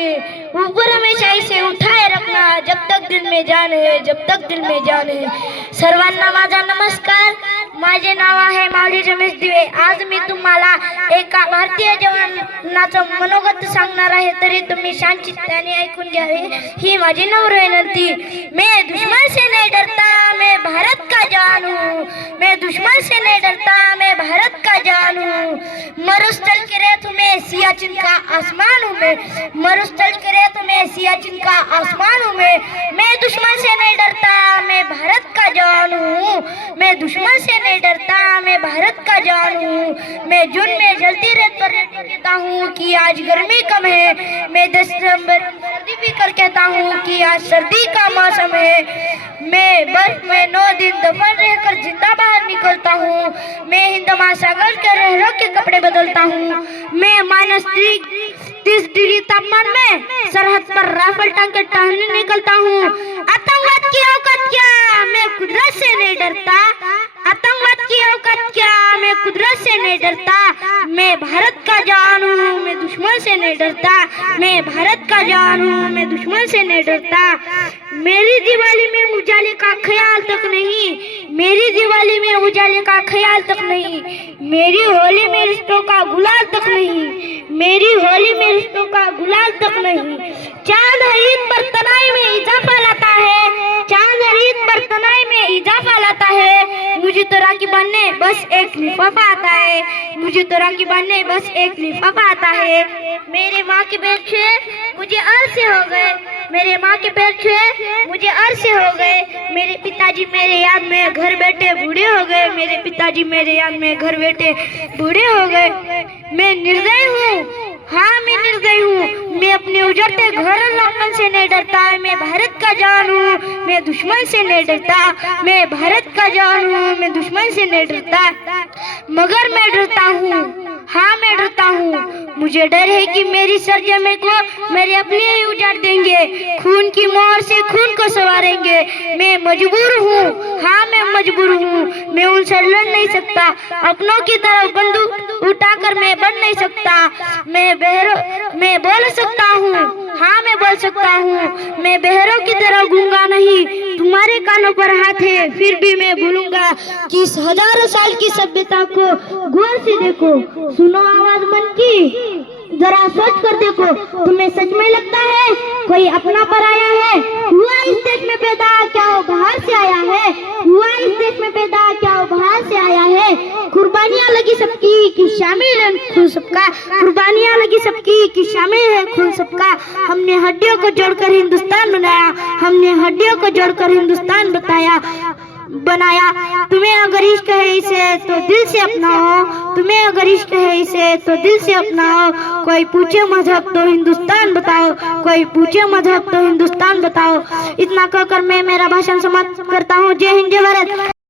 है, ऊपर हमेशा इसे उठाए रखना जब तक दिल में जान है, जब तक दिल में जान है। सर्वांना माझा नमस्कार. माझे नाव आहे माऊली रमेश दिवे. आज मी तुम्हाला एका भारतीय जवानाचं मनोगत सांगणार आहे, तरी तुम्ही शांतचित्ताने ऐकून घ्यावे ही माझी नम्र विनंती. मैं दुश्मन से नहीं डरता, मैं भारत का जवान हूँ. मैं दुश्मन से नहीं डरता, मैं भारत का जवान हूँ. मरुस्थल के रेत में सियाचिन का आसमान हूँ मैं. मरुस्थल के रेत में सियाचिन का आसमान हूँ मैं दुश्मन से नहीं डरता, मैं भारत का जवान हूँ. मैं दुश्मन से नहीं डरता, मैं भारत का जवान हूँ. मैं जून में जलती रेत पर कहता हूँ कि आज गर्मी कम है. मैं 10 दिसंबर सर्दी भी कर कहता हूँ कि आज सर्दी का मौसम है. मैं बर्फ में 9 दिन दफन रहकर जिंदा बाहर निकलता हूँ. मैं हिंद महासागर के रहरों के कपड़े बदलता हूँ. मैं -30 डिग्री तापमान में सरहद पर राइफल टांग के टहलने निकलता हूँ. आतंकवाद की औकात क्या, मैं कुदरत से नहीं डरता. आतंकवाद की औकात क्या, मैं कुदरत से नहीं डरता. मैं भारत का जवान हूँ, मैं दुश्मन से नहीं डरता. मैं भारत का जवान हूँ, मैं दुश्मन से नहीं डरता. मेरी दिवाली में उजाले का ख्याल तक नहीं. मेरी दिवाली में उजाले का ख्याल तक नहीं. मेरी होली में रिश्तों का गुलाल तक नहीं. मेरी होली में रिश्तों का गुलाल तक नहीं. चांद हर ईद पर तनाई में इजाफा लाता है. चांद हर ईद पर तनाई में इजाफा लाता है. मुझे तो राखी बांधने बस एक लिफाफा आता है. मुझे तो राखी बांधने बस एक लिफाफा आता है. मेरे माँ के पैर छुए मुझे अरसे हो गए. मेरे माँ के पैर छुए मुझे अरसे हो गए. मेरे पिताजी मेरे याद में घर बैठे बूढ़े हो गए. मेरे पिताजी मेरे याद में घर बैठे बूढ़े हो गए. मैं निर्दयी हूँ, हाँ मैं निर्दयी हूँ. मैं अपने उजड़ते घर लौटने से नहीं डरता. मैं भारत का जवान हूँ, मैं दुश्मन से नहीं डरता. मैं भारत का जवान हूँ, मैं दुश्मन से नहीं डरता. मगर मैं डरता हूँ, हाँ मैं डरता हूँ. मुझे डर है कि मेरी सरजमी को मेरे अपने ही उजाड़ देंगे. खून की मोहर से खून को संवारेंगे. मैं मजबूर हूँ, हाँ मैं मजबूर हूँ. मैं उनसे लड़ नहीं सकता. अपनों की तरफ बंदूक उठाकर मैं बढ़ नहीं सकता. मैं बोल सकता हूँ, हाँ मैं बोल सकता हूँ. मैं बहरों की तरह गूंगा नहीं. तुम्हारे कानों पर हाथ है फिर भी मैं बोलूंगा कि इस हजारों साल की सभ्यता को गौर से देखो. सुनो आवाज मन की, जरा सोच कर देखो. तुम्हें सच में लगता है कोई अपना पर आया है? हुआ इस देश में पैदा क्या वो बाहर से आया है? हुआ इस देश में पैदा क्या वो बाहर से आया है? कुर्बानियां लगी सबकी कि शामिल है खून सबका. कुर्बानियां लगी सबकी कि शामिल है खून सबका. हमने हड्डियों को जोड़कर हिंदुस्तान बनाया. हमने हड्डियों को जोड़कर हिंदुस्तान बनाया. तुम्हें अगर इश्क है इसे तो दिल से अपनाओ. तुम्हें अगर इश्क है इसे तो दिल से अपनाओ. कोई पूछे मजहब तो हिंदुस्तान बताओ. कोई पूछे मजहब तो हिंदुस्तान बताओ. इतना कहकर मैं मेरा भाषण समाप्त करता हूँ. जय हिंद जय भारत.